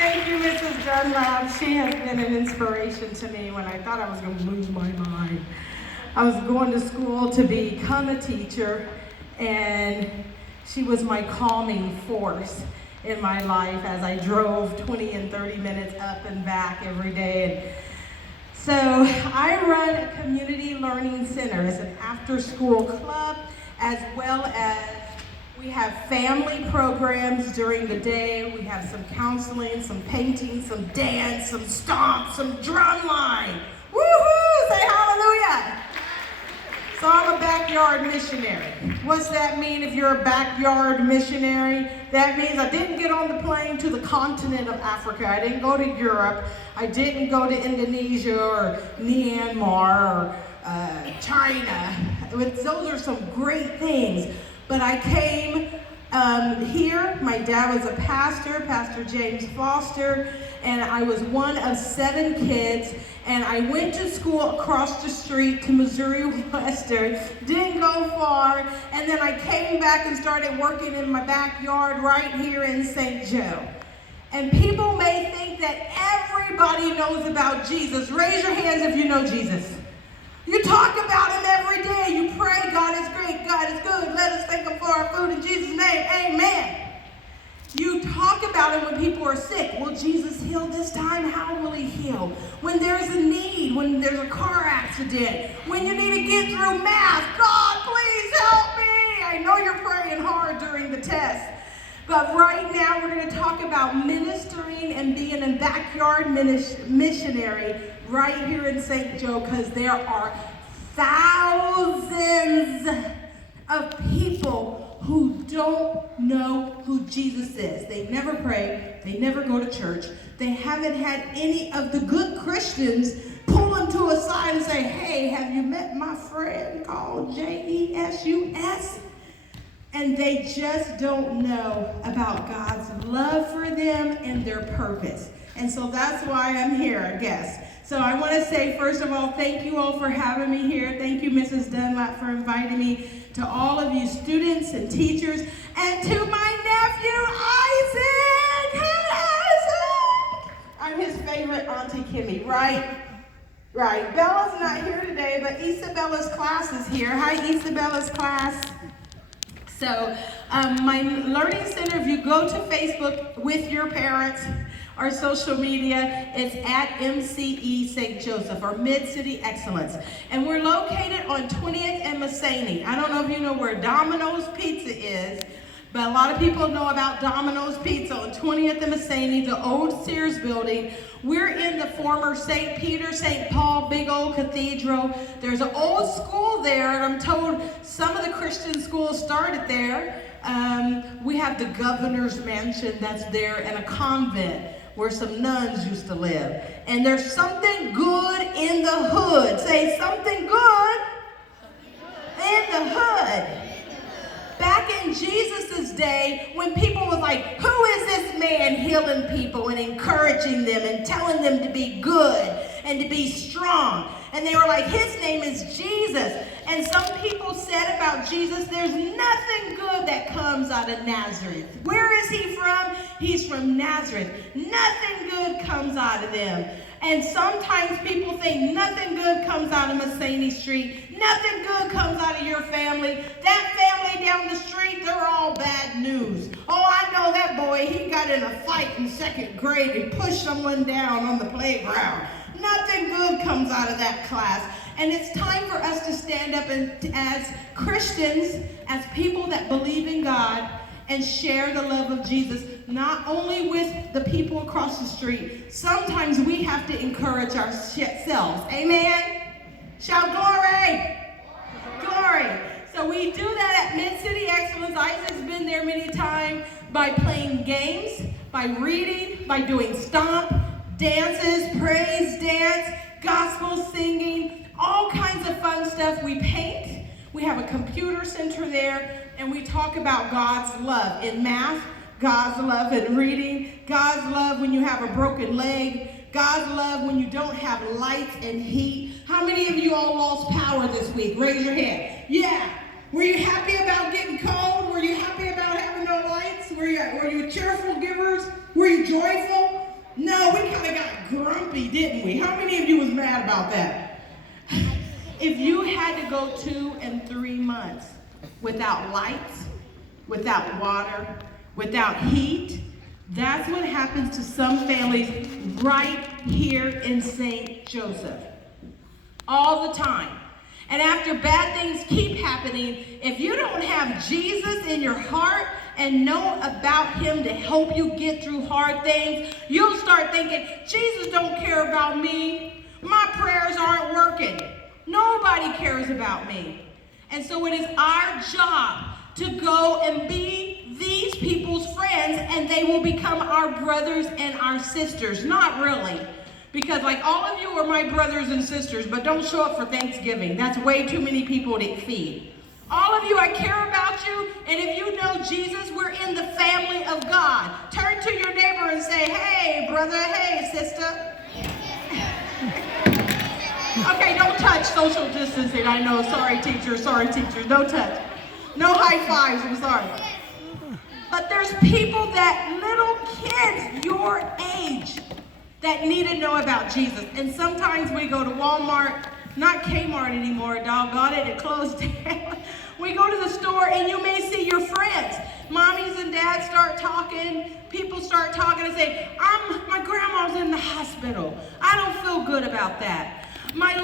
Thank you, Mrs. Dunlap. She has been an inspiration to me when I thought I was going to lose my mind. I was going to school to become a teacher, and she was my calming force in my life as I drove 20 and 30 minutes up and back every day. And so I run a community learning center. It's an after-school club, as well as we have family programs during the day. We have some counseling, some painting, some dance, some stomp, some drum line. Woohoo! Say hallelujah! So I'm a backyard missionary. What's that mean if you're a backyard missionary? That means I didn't get on the plane to the continent of Africa. I didn't go to Europe. I didn't go to Indonesia or Myanmar or China. Those are some great things. But I came here. My dad was a pastor, Pastor James Foster, and I was one of 7 kids. And I went to school across the street to Missouri Western, didn't go far, and then I came back and started working in my backyard right here in St. Joe. And people may think that everybody knows about Jesus. Raise your hands if you know Jesus. You talk about him every day. You pray, God is great, God is good. Let us thank him for our food in Jesus' name. Amen. You talk about him when people are sick. Will Jesus heal this time? How will he heal? When there's a need, when there's a car accident, when you need to get through math, God, please help me. I know you're praying hard during the test. But right now we're going to talk about ministering and being a backyard missionary right here in St. Joe, because there are thousands of people who don't know who Jesus is. They never pray. They never go to church. They haven't had any of the good Christians pull them to a side and say, hey, have you met my friend called Jesus? And they just don't know about God's love for them and their purpose. And so that's why I'm here, I guess. So I want to say, first of all, thank you all for having me here. Thank you, Mrs. Dunlap, for inviting me. To all of you students and teachers, and to my nephew, Isaac. Hey, Isaac! I'm his favorite Auntie Kimmy, right? Right. Bella's not here today, but Isabella's class is here. Hi, Isabella's class. So my learning center, if you go to Facebook with your parents, our social media is at MCE St. Joseph, or Mid-City Excellence. And we're located on 20th and Masseny. I don't know if you know where Domino's Pizza is, but a lot of people know about Domino's Pizza on 20th and Masseny, the old Sears building. We're in the former St. Peter, St. Paul, big old cathedral. There's an old school there, and I'm told some of the Christian schools started there. We have the governor's mansion that's there, and a convent where some nuns used to live. And there's something good in the hood. Say something good in the hood. Back in Jesus' day, when people was like, who is this man healing people and encouraging them and telling them to be good and to be strong? And they were like, his name is Jesus. And some people said about Jesus, there's nothing good that comes out of Nazareth. Where is he from? He's from Nazareth. Nothing good comes out of them. And sometimes people think nothing good comes out of Masseny Street. Nothing good comes out of your family. That family down the street, they're all bad news. Oh, I know that boy. He got in a fight in 2nd grade and pushed someone down on the playground. Nothing good comes out of that class. And it's time for us to stand up and, as Christians, as people that believe in God, and share the love of Jesus, not only with the people across the street. Sometimes we have to encourage ourselves. Amen? Shout glory! Glory! So we do that at Mid-City Excellence. Isaac's been there many times by playing games, by reading, by doing stomp, dances, praise dance, gospel singing, all kinds of fun stuff. We paint. We have a computer center there, and we talk about God's love in math, God's love in reading, God's love when you have a broken leg, God's love when you don't have lights and heat. How many of you all lost power this week? Raise your hand. Yeah. Were you happy about getting cold? Were you happy about having no lights? Were you cheerful givers? Were you joyful? kind of got grumpy, didn't we? How many of you was mad about that? If you had to go 2 and 3 months without lights, without water, without heat, that's what happens to some families right here in St. Joseph. All the time. And after bad things keep happening, if you don't have Jesus in your heart and know about him to help you get through hard things, you'll start thinking, Jesus don't care about me. My prayers aren't working. Nobody cares about me. And so it is our job to go and be these people's friends, and they will become our brothers and our sisters. Not really. Because like all of you are my brothers and sisters, but don't show up for Thanksgiving. That's way too many people to feed. All of you, I care about you, and if you know Jesus, we're in the family of God. Turn to your neighbor and say, hey, brother, hey, sister. Okay, don't touch, social distancing, I know. Sorry, teachers, don't touch. No high fives, I'm sorry. But there's people that, little kids your age, that need to know about Jesus. And sometimes we go to Walmart, not Kmart anymore, doggone it closed down. We go to the store and you may see your friends. Mommies and dads start talking, people start talking and say, my grandma's in the hospital. I don't feel good about that. My